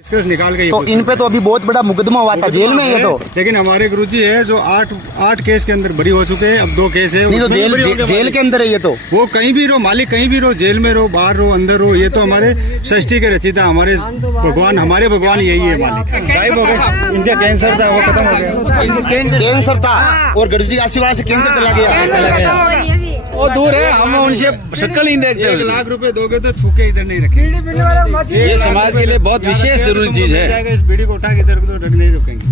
निकाल के तो इन पे तो अभी बहुत बड़ा मुकदमा हुआ था जेल में, ये तो लेकिन हमारे गुरुजी है जो आठ केस के अंदर बरी हो चुके हैं, अब 2 केस है। नहीं तो जेल के अंदर है ये तो, वो कहीं भी रहो, मालिक कहीं भी रहो, जेल में रहो, बाहर रहो, अंदर रहो, ये तो हमारे सृष्टि के रचिता हमारे भगवान यही है मालिक। गायब हो गए, इनका कैंसर था वो खत्म हो गया, कैंसर था और गुरुजी के आशीर्वाद से कैंसर चला गया। वो दूर है, हम उनसे शक्ल नहीं देखते। 1 लाख रुपए दोगे तो छूके इधर नहीं रखेंगे। ये समाज के लिए बहुत विशेष जरूरी चीज है। इस बीड़ी को उठा के इधर तो नहीं रोकेंगे।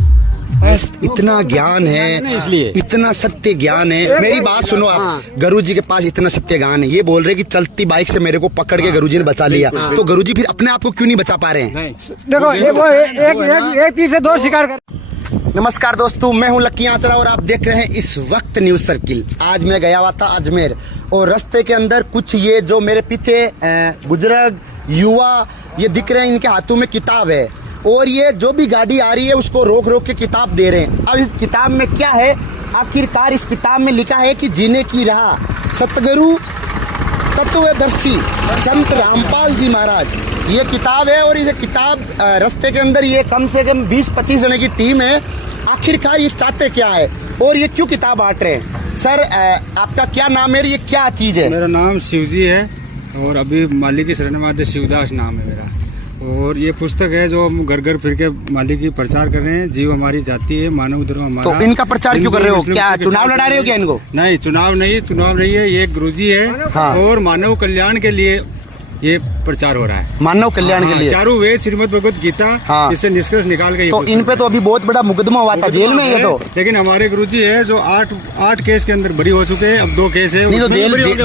बस इतना ज्ञान है, इसलिए इतना सत्य ज्ञान है। मेरी बात सुनो आप, गुरुजी के पास इतना सत्य ज्ञान है, ये बोल रहे कि चलती बाइक से मेरे को पकड़ के गुरुजी ने बचा लिया, तो गुरुजी फिर अपने आप को क्यों नहीं बचा पा रहे हैं? देखो एक तीर से 2 शिकार कर। नमस्कार दोस्तों, मैं हूं लक्की आंचरा और आप देख रहे हैं इस वक्त न्यूज सर्किल। आज मैं गया हुआ था अजमेर और रास्ते के अंदर कुछ ये जो मेरे पीछे बुजुर्ग युवा ये दिख रहे हैं, इनके हाथों में किताब है और ये जो भी गाड़ी आ रही है उसको रोक रोक के किताब दे रहे हैं। अब इस किताब में क्या है, आखिरकार इस किताब में लिखा है कि जीने की राह, सतगुरु तत्वदर्शी संत रामपाल जी महाराज, ये किताब है। और ये किताब रास्ते के अंदर ये कम से कम 20-25 जने की टीम है। आखिरकार ये चाहते क्या है और ये क्यों किताब बांट रहे हैं? सर आपका क्या नाम है, ये क्या चीज है? मेरा नाम शिवजी है और अभी मालिक की शरणवाद शिवदास नाम है मेरा। और ये पुस्तक है जो हम घर घर फिर के मालिक की प्रचार कर रहे हैं। जीव हमारी जाति है, मानव धर्म हमारा। तो इनका प्रचार क्यों कर रहे हो? क्या चुनाव लड़ा रहे हो क्या इनको? नहीं, चुनाव नहीं है, ये गुरुजी है। हाँ। और मानव कल्याण के लिए ये प्रचार हो रहा है, मानव कल्याण के लिए। चारों वेद श्रीमद् भगवत गीता, हाँ। इससे निष्कर्ष निकाल के तो इन पे तो अभी बहुत बड़ा मुकदमा हुआ था जेल में, ये तो लेकिन हमारे गुरुजी है जो 8 केस के अंदर बरी हो चुके हैं, अब 2 केस है। नहीं तो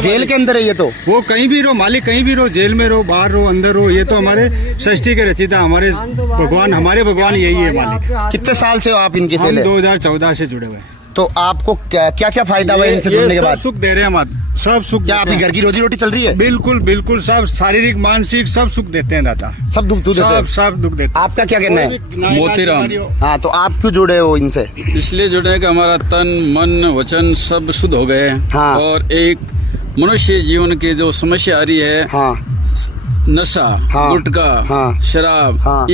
जेल के अंदर है ये तो, वो कहीं भी रहो, मालिक कहीं भी रहो, जेल में रहो, बाहर रहो, अंदर रहो, ये तो हमारे सृष्टि के रचिता हमारे भगवान यही है मालिक। कितने साल से हो आप इनके चेले? 2014 से जुड़े हुए। तो आपको क्या क्या फायदा हुआ इनसे जुड़ने के बाद? सुख दे रहे हैं हम, सब सुख। क्या आपकी घर की रोजी रोटी चल रही है? बिल्कुल सब शारीरिक मानसिक सब सुख देते हैं दाता। सब दुख देते हैं? सब दुख देते हैं। आपका क्या कहना है? मोतीराम। हाँ, तो आप क्यों जुड़े हो इनसे? इसलिए जुड़े कि हमारा तन मन वचन सब शुद्ध हो गए। हाँ। और एक मनुष्य जीवन की जो समस्या आ रही है, हाँ। नशा, हाँ। गुटखा, हाँ। शराब, हाँ।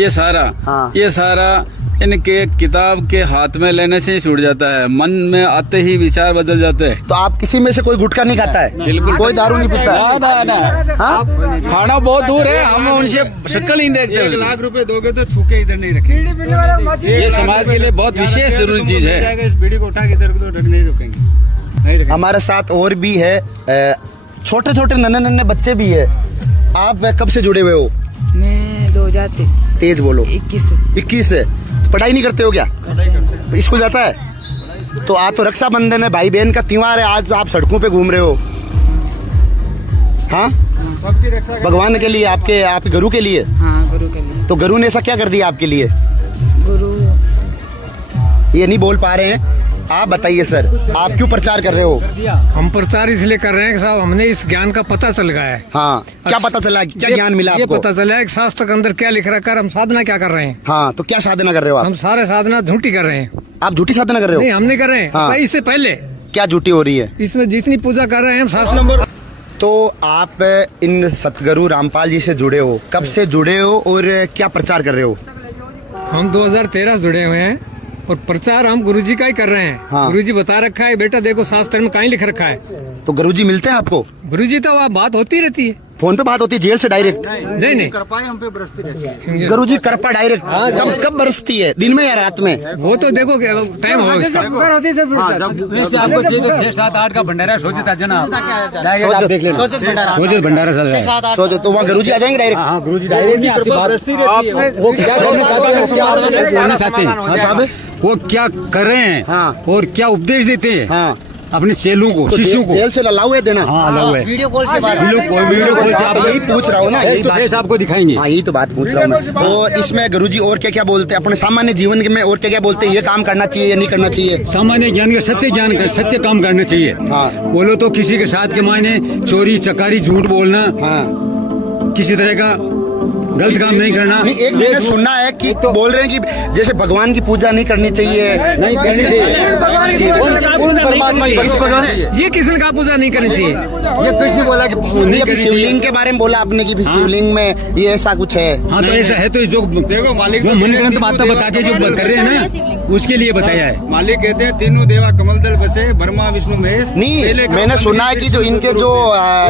ये सारा इनके किताब के हाथ में लेने से ही छूट जाता है। मन में आते ही विचार बदल जाते हैं। तो आप किसी में से कोई गुटखा नहीं खाता है? बिल्कुल। कोई दारू नहीं पीता? ना। हाँ? खाना बहुत दूर है, हम उनसे शक्ल नहीं देखते। 1 लाख रुपए दोगे तो छूके इधर नहीं रखेंगे। ये समाज के लिए बहुत विशेष जरूरी चीज है। इस बीड़ी को उठा के इधर तो नहीं रोकेंगे। हमारे साथ और भी है, छोटे छोटे नन्हे बच्चे भी है। आप कब से जुड़े हुए हो? मैं 2000 तेज बोलो। 21 से। पढ़ाई नहीं करते हो क्या? स्कूल जाता है? तो आज तो रक्षाबंधन है, भाई बहन का त्योहार है, आज आप सड़कों पे घूम रहे हो। हाँ, सबकी रक्षा भगवान के लिए, आपके गुरु के लिए। हाँ, गुरु के लिए। तो गुरु ने ऐसा क्या कर दिया आपके लिए? गुरु ये नहीं बोल पा रहे हैं, आप बताइए सर, आप क्यों प्रचार कर रहे हो? हम प्रचार इसलिए कर रहे हैं कि साहब हमने इस ज्ञान का पता चल गया है। हाँ, क्या पता चला, क्या ज्ञान मिला आपको? ये पता चला है कि शास्त्र के अंदर क्या लिख रखा है, हम साधना क्या कर रहे हैं। हाँ, तो क्या साधना कर रहे हो आप? हम सारे साधना झूठी कर रहे हैं। आप झूठी साधना कर रहे हो? नहीं, हम नहीं कर रहे हैं। हाँ। इससे पहले क्या झूठी हो रही है? इसमें जितनी पूजा कर रहे हैं हम शास्त्र। तो आप इन सतगुरु रामपाल जी से जुड़े हो, कब से जुड़े हो और क्या प्रचार कर रहे हो? हम 2013 से जुड़े हुए हैं और प्रचार हम गुरुजी का ही कर रहे हैं। हाँ। गुरुजी बता रखा है, बेटा देखो शास्त्र में कहीं लिख रखा है। तो गुरुजी मिलते हैं आपको? गुरुजी तो वहाँ बात होती रहती है, फोन पे बात होती है, जेल से डायरेक्ट? नहीं, कृपा हम पे बरसती रहती है। गुरुजी कृपा डायरेक्ट कब बरसती है, दिन में या रात में? वो तो देखो टाइम हो इसका। आपको 6-7-8 का भंडारा सोचित जना देख लेना, सोचित भंडारा चल रहा है। सोचो, तो वहाँ गुरुजी आ जाएंगे डायरेक्ट? हाँ, गुरुजी डायरेक्ट वो क्या करना चाहते हैं, वो क्या कर रहे हैं, हाँ। और क्या उपदेश देते हैं, हाँ। अपने चेलों को, शिष्यों को। जेल से अलाउ है देना? हाँ, अलाउ है। वीडियो कॉल से आप यही पूछ रहा हूँ ना, यही बात आपको दिखाएंगे। हाँ, यही तो बात पूछ रहा हूँ मैं। तो इसमें गुरुजी और क्या क्या बोलते हैं अपने सामान्य जीवन में, और क्या क्या बोलते हैं, ये काम करना चाहिए या नहीं करना चाहिए? सामान्य ज्ञान का सत्य काम करना चाहिए। हाँ। बोलो तो किसी के साथ के मायने चोरी चकारी झूठ बोलना, हाँ। किसी तरह का गलत काम नहीं करना। नहीं, एक मैंने सुना है कि बोल रहे हैं कि जैसे भगवान की पूजा नहीं करनी चाहिए, नहीं करनी चाहिए, परमात्मा ही ये किसी का पूजा नहीं करनी चाहिए। ये कुछ नहीं बोला कि नहीं करनी चाहिए। शिवलिंग के बारे में बोला आपने कि शिवलिंग में ये ऐसा कुछ है। हाँ तो ऐसा है, तो जो देखो मालिक जो मन ग्रंथ बातें बता के जो कर रहे हैं ना, उसके लिए बताया है। मालिक कहते हैं तीनों देवा कमल दल बसे, ब्रह्मा विष्णु महेश। नहीं, मैंने सुना है कि जो इनके जो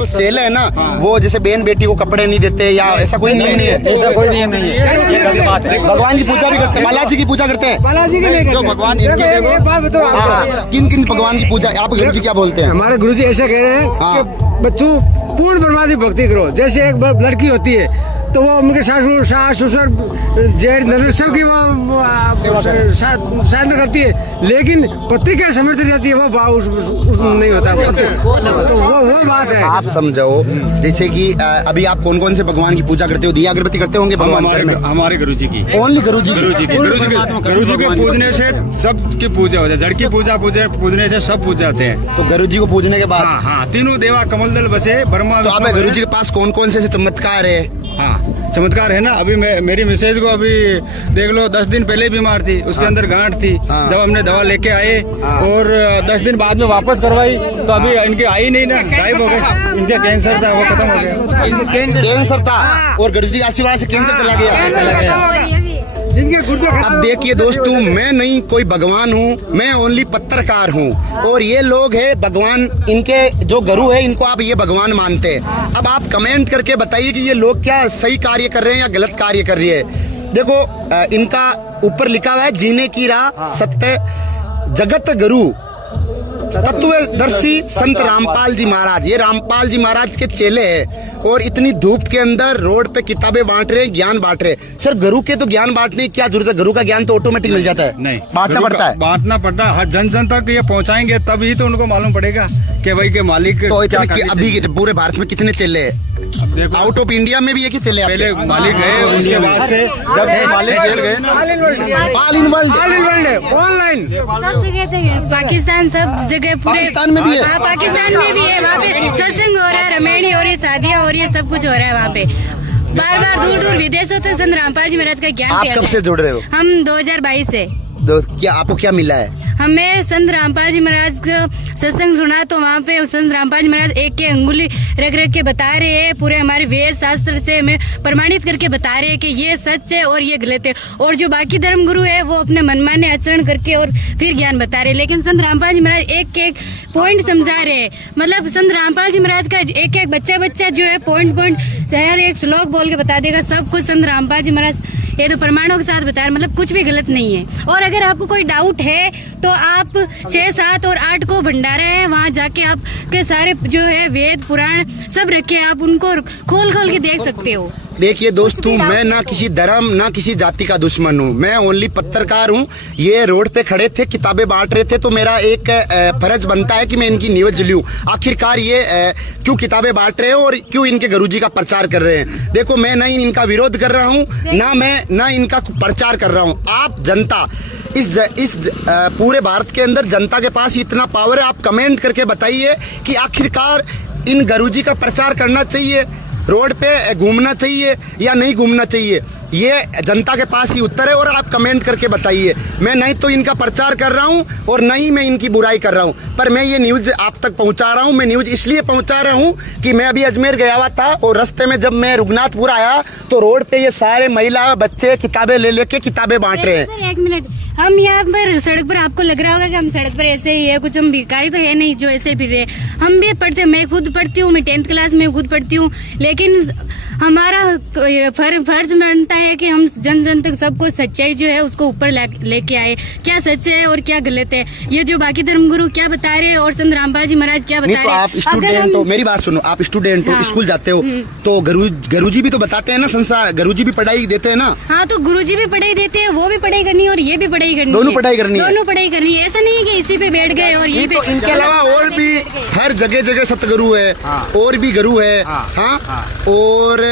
चेले है ना, वो जैसे बहन बेटी को कपड़े नहीं देते या ऐसा कोई नियम नहीं है। ऐसा कोई नियम नहीं है, ये गलत बात है। भगवान की पूजा भी करते हैं, बालाजी की पूजा करते हैं। बालाजी की नहीं जो भगवान इनके देखो, एक बात बताओ, किन किन भगवान की पूजा आप गुरु जी क्या बोलते हैं? हमारे गुरुजी ऐसे कह रहे हैं हाँ। कि बच्चों पूर्ण ब्रह्मादि भक्ति करो। जैसे एक लड़की होती है तो वो उनके सास ससुर जेठ ननद सब की वो साधना करती है, लेकिन पति क्या समझती रहती है वो नहीं होता। तो वो बात है। आप समझो जैसे कि अभी आप कौन कौन से भगवान की पूजा करते हो? दिया अगरबत्ती करते होंगे भगवान में? हमारे गुरु जी की, ओनली गुरु जी गुरु जी के पूजने से सबकी पूजा होती है। जड़ की पूजा पूजने से सब पूज जाते हैं। तो गुरु जी को पूजने के बाद हाँ, तीनों देवा कमल दल बसे, ब्रह्मा तो आप गुरु जी के पास कौन कौन से चमत्कार है? हाँ, चमत्कार है ना। अभी मेरी मिसेज को अभी देख लो 10 दिन पहले बीमार थी, उसके अंदर गांठ थी। जब हमने दवा लेके आए और 10 दिन बाद में वापस करवाई तो अभी इनके आई नहीं ना, गायब हो गए। इनका कैंसर था वो खत्म हो गया। कैंसर था और गुरु जी आशीर्वाद से कैंसर चला गया। अब देखिए दोस्तों, मैं नहीं कोई भगवान हूँ, मैं ओनली पत्रकार हूँ और ये लोग है भगवान। इनके जो गुरु है इनको आप ये भगवान मानते हैं। अब आप कमेंट करके बताइए कि ये लोग क्या सही कार्य कर रहे हैं या गलत कार्य कर रही है। देखो इनका ऊपर लिखा हुआ है जीने की राह सत्य जगत गुरु तत्वदर्शी संत रामपाल जी महाराज। ये रामपाल जी महाराज के चेले हैं और इतनी धूप के अंदर रोड पे किताबें बांट रहे हैं, ज्ञान बांट रहे हैं। सर गुरु के तो ज्ञान बांटने की क्या जरूरत है? गुरु का ज्ञान तो ऑटोमेटिक मिल जाता है। नहीं, बांटना पड़ता है। बांटना पड़ता है। हर जन जन तक ये पहुंचाएंगे तभी तो उनको मालूम पड़ेगा कि भाई के मालिक तो क्या अभी पूरे भारत में कितने चेले हैं? आउट ऑफ इंडिया में भी एक ही चले। पहले मालिक गए, उसके बाद से जब मालिक चल गए ना, ऑल इन वर्ल्ड ऑनलाइन सब जगह, पाकिस्तान सब जगह पूरे पाकिस्तान में भी है। हाँ, पाकिस्तान में भी है। वहाँ पे सत्संग हो रहा है, रामायणी हो रही है, शादियाँ हो रही है, सब कुछ हो रहा है वहाँ पे। बार बार दूर दूर विदेशों से संत रामपाल जी महाराज का ज्ञान आप कब से जुड़ रहे हो? हम 2022 से। क्या आपको क्या मिला है? हमें संत रामपाल जी महाराज का सत्संग सुना तो वहाँ पे संत रामपाल जी महाराज एक अंगुली रख रख के बता रहे हैं, पूरे हमारे वेद शास्त्र से हमें प्रमाणित करके बता रहे हैं कि ये सच है और ये गलत है। और जो बाकी धर्म गुरु है वो अपने मनमाने आचरण करके और फिर ज्ञान बता रहे हैं, लेकिन संत रामपाल जी महाराज एक एक पॉइंट समझा रहे हैं। मतलब संत रामपाल जी महाराज का एक एक बच्चा जो है पॉइंट हर एक श्लोक बोल के बता देगा सब कुछ। संत रामपाल जी महाराज ये तो प्रमाणों के साथ बता रहे, मतलब कुछ भी गलत नहीं है। और अगर आपको कोई डाउट है तो आप 6, 7 और 8 को भंडारा है, वहाँ जाके आप के सारे जो है वेद पुराण सब रखे, आप उनको खोल खोल के देख सकते हो। देखिए दोस्तों, मैं ना किसी धर्म ना किसी जाति का दुश्मन हूँ, मैं ओनली पत्रकार हूँ। ये रोड पे खड़े थे, किताबें बांट रहे थे, तो मेरा एक फर्ज बनता है कि मैं इनकी न्यूज लूँ। आखिरकार ये क्यों किताबें बांट रहे हैं और क्यों इनके गुरुजी का प्रचार कर रहे हैं। देखो मैं ना इनका विरोध कर रहा हूँ, ना इनका प्रचार कर रहा हूँ। आप जनता इस पूरे भारत के अंदर जनता के पास इतना पावर है। आप कमेंट करके बताइए कि आखिरकार इन गुरुजी का प्रचार करना चाहिए, रोड पे घूमना चाहिए या नहीं घूमना चाहिए। ये जनता के पास ही उत्तर है और आप कमेंट करके बताइए। मैं नहीं तो इनका प्रचार कर रहा हूं और नहीं मैं इनकी बुराई कर रहा हूं, पर मैं ये न्यूज आप तक पहुंचा रहा हूं। मैं न्यूज इसलिए पहुंचा रहा हूं कि मैं अभी अजमेर गया हुआ था और रास्ते में जब मैं रघुनाथपुर आया तो रोड पे ये सारे महिला बच्चे किताबें ले लेके किताबें बांट रहे हैं। एक मिनट, हम यहाँ पर सड़क पर, आपको लग रहा होगा कि हम सड़क पर ऐसे ही है, कुछ हम भिखारी तो है नहीं जो ऐसे फिर रहे। हम भी पढ़ते, मैं खुद पढ़ती हूँ, मैं 10th क्लास में खुद पढ़ती हूँ, लेकिन हमारा फर्ज बनता है कि हम जन जन तक सबको सच्चाई जो है उसको ऊपर लेके आए, क्या सच है और क्या गलत है। ये जो बाकी धर्मगुरु क्या बता रहे हैं और संत रामपाल जी महाराज क्या बता रहे हैं। तो आप स्टूडेंट हो, मेरी बात सुनो, आप स्टूडेंट हो, स्कूल जाते हो, तो गुरुजी भी तो बताते हैं ना, संसार गुरुजी भी पढ़ाई देते हैं ना। हाँ, तो गुरुजी भी पढ़ाई देते हैं, वो भी पढ़ाई करनी है और ये भी पढ़ाई करनी है, दोनों पढ़ाई करनी है। दोनों पढ़ाई करनी है। ऐसा नहीं है कि इसी पे बैठ गए और ये तो इनके अलावा और भी हर जगह जगह सतगुरु है और भी गुरु है। हाँ, और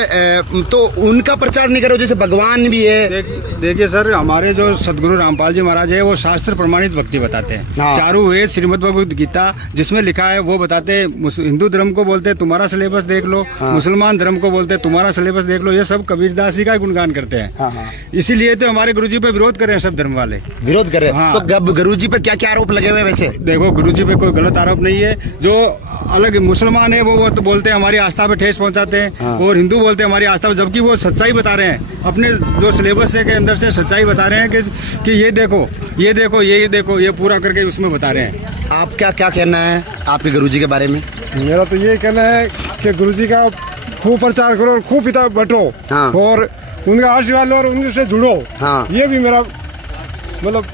तो उनका प्रचार नहीं करो। जैसे भगवान भी है। देखिए सर, हमारे जो सदगुरु रामपाल जी महाराज है वो शास्त्र प्रमाणित भक्ति बताते हैं। हाँ। चारों वेद, श्रीमद् भगवद गीता जिसमें लिखा है वो बताते हैं। हिंदू धर्म को बोलते हैं तुम्हारा सिलेबस देख लो, मुसलमान धर्म को बोलते हैं तुम्हारा सिलेबस देख लो। ये सब कबीरदास जी का गुणगान करते हैं। इसीलिए तो हमारे गुरुजी पे विरोध कर रहे हैं सब धर्म वाले, विरोध कर रहे हैं। हाँ। तो गुरुजी पर क्या क्या आरोप लगे हुए हैं वैसे? देखो, गुरुजी पे कोई गलत आरोप नहीं है। जो अलग मुसलमान है वो तो बोलते हैं हमारी आस्था पे ठेस पहुंचाते हैं, और हिंदू बोलते हैं हमारी आस्था पे, जबकि वो सच्चाई बता रहे हैं। अपने जो सिलेबस के अंदर से सच्चाई बता रहे हैं कि ये देखो, ये देखो, ये देखो, ये पूरा करके उसमें बता रहे हैं। आपका क्या कहना है आपके गुरुजी के बारे में? मेरा तो ये कहना है कि गुरुजी का खूब प्रचार करो और खूब पिता बटो। हाँ। और उनका आशीर्वाद लो और उनसे जुड़ो। हाँ। ये भी मेरा मतलब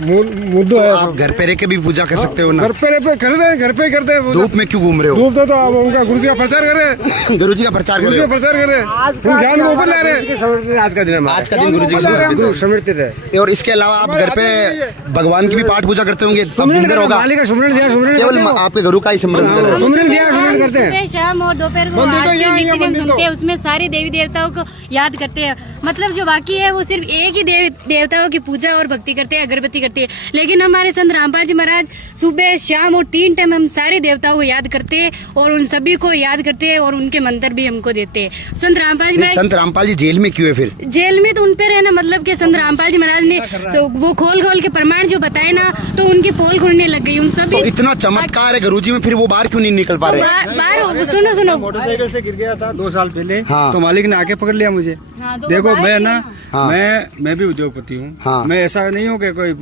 मुद्दा है। आप घर पे रह के भी पूजा कर सकते हो ना? घर पे घर पे करते हैं। धूप में क्यों घूम रहे हो? धूप तो आप उनका गुरुजी का प्रचार कर रहे हैं। गुरुजी का प्रचार कर गुरुजी रहे का हो? प्रचार कर रहे हैं, ज्ञान को ऊपर ला रहे हैं। आज का दिन है, आज का दिन गुरुजी का समर्पित है। और इसके अलावा आप घर पे भगवान की भी पाठ पूजा करते होंगे? अब मंदिर होगा, मालिक का सुमरन दिया, केवल आपके गुरु का ही स्मरण कर रहे हैं। सुमरन दिया, सुमरन करते हैं। सुबह शाम और दोपहर को मंदिर तो आरती यहाँ ही है, नित्य नियम मंदिर तो। सुनते हैं। उसमें सारे देवी देवताओं को याद करते हैं। मतलब जो बाकी है वो सिर्फ एक ही देवताओं की पूजा और भक्ति करते हैं, अगरबत्ती करते हैं। लेकिन हमारे संत रामपाल जी महाराज सुबह शाम और 3 टाइम हम सारे देवताओं को याद करते हैं और उन सभी को याद करते हैं और उनके मंत्र भी हमको देते हैं। संत रामपाल जी महाराज, संत रामपाल जी जेल में क्यों है फिर? जेल में तो उन पे रहना मतलब कि संत रामपाल जी महाराज ने वो खोल खोल के प्रमाण जो बताए ना, तो उनकी पोल खुलने लग गई उन सभी। तो इतना चमत्कार है गुरुजी में, फिर वो बाहर क्यों नहीं निकल पा रहे? बाहर सुनो मोटरसाइकिल से गिर गया था 2 साल पहले। हाँ। तो मालिक ने आके पकड़ लिया मुझे। हाँ, तो देखो, मैं ना, हाँ। मैं भी उद्योगपति हूँ। हाँ। मैं ऐसा नहीं हूँ कि कोई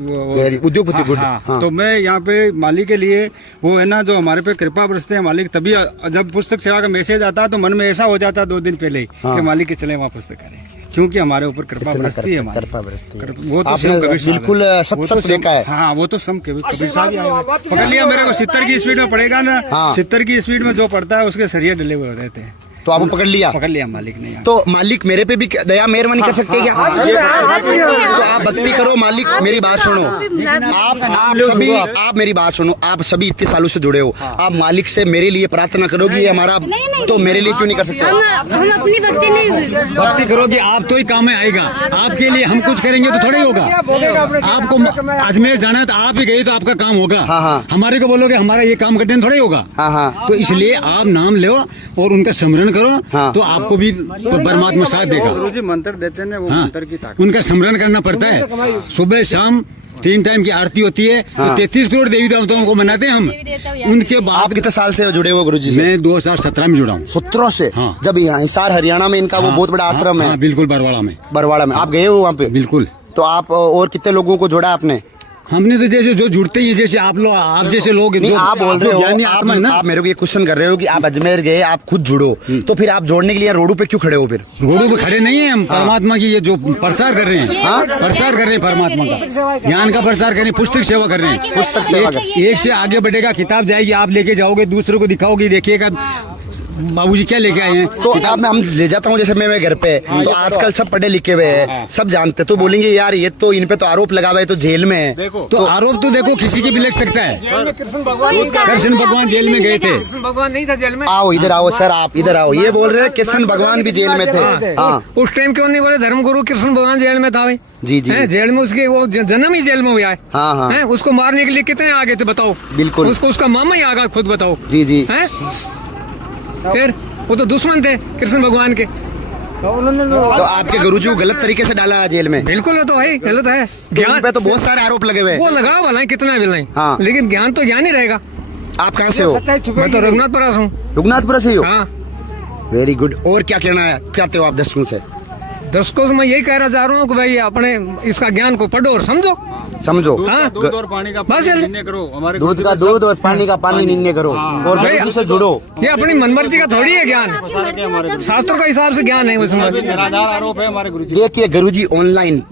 उद्योगपति। गुड। हाँ, हाँ। तो मैं यहाँ पे मालिक के लिए वो है ना, जो हमारे पे कृपा बरसते हैं मालिक, तभी जब पुस्तक सेवा का मैसेज आता है तो मन में ऐसा हो जाता है 2 दिन पहले ही कि मालिक के चले वहाँ पुस्तक करें, क्योंकि हमारे ऊपर कृपा बरसती है। कृपा बरसती है। वो तो आपने स्वयं कबीर साहब बिल्कुल है। सच वो तो सच देखा है। हाँ, वो तो सब कबीर साहब ही आए हुए हैं। पकड़ लिया मेरे को। 70 की स्पीड में पड़ेगा ना, हाँ। 70 की स्पीड में जो पड़ता है उसके सरिये डले हुए रहते हैं। तो आपको पकड़ लिया? पकड़ लिया मालिक ने। तो मालिक मेरे पे भी दया मेहरबानी कर सकते हैं क्या? तो आप भक्ति करो, मालिक मेरी बात सुनो। आप मेरी बात सुनो। आप सभी इतने सालों से जुड़े हो, आप मालिक से मेरे लिए प्रार्थना करोगे ये हमारा, तो मेरे लिए क्यों नहीं कर सकते? हम अपनी भक्ति नहीं भक्ति करोगे आप तो ही काम में आएगा। आपके लिए हम कुछ करेंगे तो थोड़ा ही होगा। आपको अजमेर जाना है तो आप ही गए तो आपका काम होगा। हाँ, हाँ। हमारे को बोलोगे हमारा ये काम करते हैं थोड़ा ही होगा। हाँ, हाँ। तो इसलिए आप नाम लो और उनका स्मरण करो। हाँ। तो आपको भी परमात्मा साथ देगा। गुरुजी मंत्र देते हैं, वो हाँ, मंत्र की ताकत। उनका स्मरण करना पड़ता है। सुबह शाम 3 टाइम की आरती होती है। हाँ। तो 33 करोड़ देवी देवताओं को मनाते हैं हम। उनके आप बाद कितने साल से जुड़े हुए गुरुजी से? मैं 2017 में जुड़ा हूँ। 17 से? हाँ। जब यहाँ हिसार हरियाणा में इनका वो बहुत बड़ा आश्रम है। बिल्कुल, बरवाड़ा में। बरवाड़ा में आप गए हो वहाँ पे? बिल्कुल। तो आप और कितने लोगों को जोड़ा आपने? हमने तो जैसे जो जुड़ते ही, जैसे आप लोग, आप जैसे लोग नहीं, आप बोल रहे हो, ज्ञानी आत्मा है ना। आप मेरे को ये क्वेश्चन कर रहे हो कि आप अजमेर गए, आप खुद जुड़ो, तो फिर आप जोड़ने के लिए रोडू पे क्यों खड़े हो फिर? रोडों पे खड़े नहीं है हम। परमात्मा की ये जो प्रसार कर रहे हैं, प्रचार कर रहे हैं परमात्मा का, ज्ञान का प्रचार कर रहे हैं, पुस्तक सेवा कर रहे हैं। पुस्तक सेवा एक से आगे बढ़ेगा, किताब जाएगी, आप लेके जाओगे, दूसरों को दिखाओगे, देखिएगा बाबूजी क्या लेके आए हैं। तो अब मैं हम ले जाता हूँ, जैसे मैं घर पे, तो आजकल सब पढ़े लिखे हुए हैं, सब जानते, तो बोलेंगे यार ये तो इन पे तो आरोप लगा हुआ है, तो जेल में है। तो आरोप तो देखो किसी के भी लग सकता है। कृष्ण भगवान जेल में गए थे। भगवान नहीं था जेल में। आओ इधर आओ सर, आप इधर आओ। ये बोल रहे हैं कृष्ण भगवान भी जेल में थे। हाँ, उस टाइम क्यों नहीं बोले धर्मगुरु कृष्ण भगवान जेल में था भाई? जी जी। जेल में उसके वो जन्म ही जेल में हुआ है। हाँ, हाँ। हैं? उसको मारने के लिए कितने आगे थे बताओ? बिल्कुल। उसको उसका मामा ही आगा, खुद बताओ। जी जी। हैं? फिर वो तो दुश्मन थे कृष्ण भगवान के। तो आपके गुरुजी को गलत तरीके से डाला है जेल में? बिल्कुल, वो तो है, गलत है। ज्ञान पे तो बहुत सारे आरोप लगे हुए हैं। वो लगा वाला है, कितना भी नहीं। हाँ। लेकिन ज्ञान तो ज्ञान ही रहेगा। आप कहाँ से हो? मैं तो रघुनाथपुरा से हूँ। रघुनाथपुरा से ही हो? हाँ। Very good. और क्या कहना चाहते हो आप दर्शकों से? दर्शकों से मैं यही कहना चाह रहा हूँ कि भाई अपने इसका ज्ञान को पढ़ो और समझो। समझो। हाँ। दूध और पानी का बस पानी निर्णय करो। हमारे दूध का दूध और पानी का पानी निर्णय करो, और गुरुजी से जुड़ो। ये अपनी मनमर्जी का थोड़ी है ज्ञान, शास्त्रों का हिसाब से ज्ञान है उसमें। निराधार आरोप है हमारे गुरुजी। देखिए गुरुजी ऑनलाइन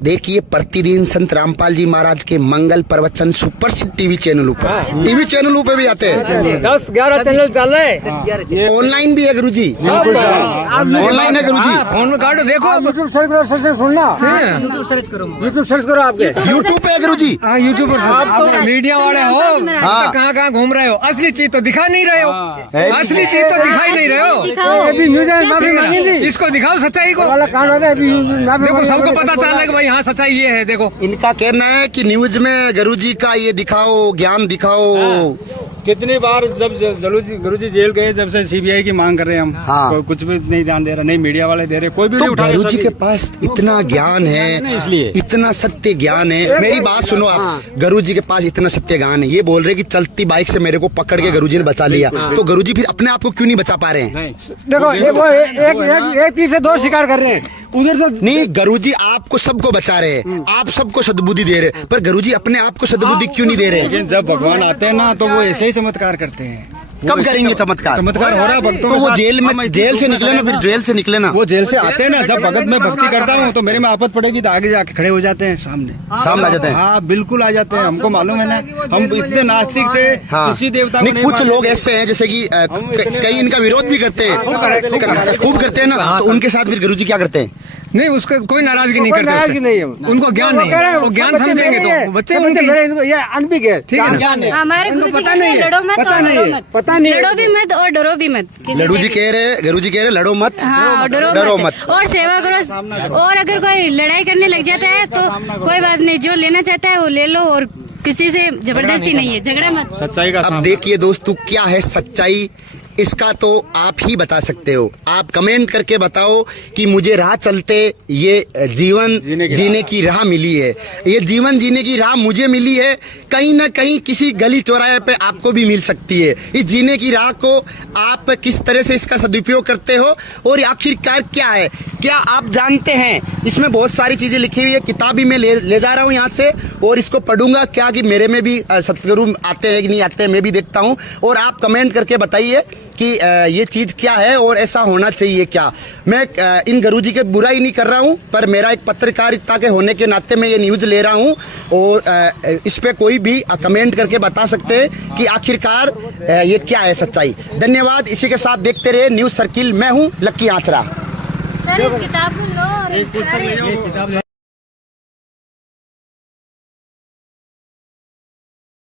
देखिए प्रतिदिन संत रामपाल जी महाराज के मंगल प्रवचन सुप्रसिद्ध टीवी चैनलों पर, टीवी चैनलों पे भी आते हैं। 10-11 चैनल चल रहे हैं। ऑनलाइन भी है गुरु जी, ऑनलाइन है गुरु जी। फोन में काटो, देखो यूट्यूब सर्च करो, सबसे सुनना, यूट्यूब सर्च करो आपके यूट्यूब पे है गुरु जी। हाँ, यूट्यूब पर। आप तो मीडिया वाले हो, कहाँ घूम रहे हो, असली चीज तो दिखा नहीं रहे हो, असली चीज तो दिखाई नहीं रहे हो। अभी न्यूज में माफी मांगी थी, इसको दिखाओ सच्चाई को। देखो सबको पता चल रहा है कि भाई हाँ सच्चाई ये है। देखो इनका कहना है कि न्यूज में गुरु जी का ये दिखाओ, ज्ञान दिखाओ। कितनी बार जब गुरु जी जेल गए, जब से सीबीआई की मांग कर रहे हैं हम, हाँ। कुछ भी नहीं जान दे रहा, नहीं मीडिया वाले दे रहे, कोई भी तो नहीं उठा रहे। गुरु जी के पास इतना ज्ञान है, इसलिए इतना सत्य ज्ञान है। मेरी बात सुनो आप, गुरु जी के पास इतना सत्य ज्ञान है, ये बोल रहे कि चलती बाइक से मेरे को पकड़ के गुरु जी ने बचा लिया, तो गुरु जी फिर अपने आप को क्यों नहीं बचा पा रहे हैं? देखो एक तीर से दो शिकार कर रहे हैं उधर तो नहीं, गुरु जी आपको सबको बचा रहे हैं, आप सबको सद्बुद्धि दे रहे हैं, पर गुरु जी अपने आप को सद्बुद्धि क्यों नहीं दे रहे हैं? लेकिन जब भगवान आते हैं ना, तो वो ऐसे ही चमत्कार करते हैं। कब करेंगे चमत्कार? चमत्कार हो रहा है भक्तों तो के वो साथ। जेल से निकले ना, फिर जेल से निकले ना। वो जेल से आते हैं ना, जब भगत में भक्ति करता हूँ तो मेरे में आफत पड़ेगी तो आगे जाके खड़े हो जाते हैं सामने आ जाते हैं। हाँ बिल्कुल आ जाते हैं, हमको मालूम है ना। हम इतने नास्तिक थे, हाँ। किसी देवता को नहीं, नहीं कुछ मानते लोग थे। ऐसे हैं जैसे कि कई इनका विरोध भी करते हैं, खूब करते हैं ना, तो उनके साथ फिर गुरु जी क्या करते हैं? नहीं, उसको कोई नाराजगी नहीं करते, नाराजगी नहीं है, उनको ज्ञान नहीं है, वो ज्ञान समझेंगे तो बच्चे उनके ये अनभिज्ञ है, ठीक है ना? हमारे गुरु जी पता कहते नहीं हैं है, लड़ो मत पता और नहीं डरो है, मत, पता नहीं है। लड़ो भी मत और डरो भी मत। गुरु जी कह रहे लड़ो मत, हाँ, डरो मत और सेवा करो। और अगर कोई लड़ाई करने लग जाता है तो कोई बात नहीं, जो लेना चाहता है वो ले लो, और किसी से जबरदस्ती नहीं है, झगड़ा मत। सच्चाई का अब देखिए दोस्तों, क्या है सच्चाई इसका तो आप ही बता सकते हो। आप कमेंट करके बताओ कि मुझे राह चलते ये जीवन जीने की राह मिली है, ये जीवन जीने की राह मुझे मिली है, कहीं ना कहीं किसी गली चौराहे पे आपको भी मिल सकती है। इस जीने की राह को आप किस तरह से इसका सदुपयोग करते हो, और आखिरकार क्या है, क्या आप जानते हैं? इसमें बहुत सारी चीजें लिखी हुई है, किताब भी मैं ले जा रहा हूँ यहाँ से, और इसको पढ़ूंगा क्या कि मेरे में भी सतगुरु आते हैं कि नहीं आते हैं, मैं भी देखता हूँ। और आप कमेंट करके बताइए कि ये चीज क्या है और ऐसा होना चाहिए क्या। मैं इन गुरु जी के बुराई नहीं कर रहा हूँ, पर मेरा एक पत्रकारिता के होने के नाते मैं ये न्यूज ले रहा हूँ, और इस पे कोई भी कमेंट करके बता सकते हैं कि आखिरकार ये क्या है सच्चाई। धन्यवाद, इसी के साथ देखते रहे न्यूज सर्किल। मैं हूँ लक्की आचरा। सर इस किताब को लो और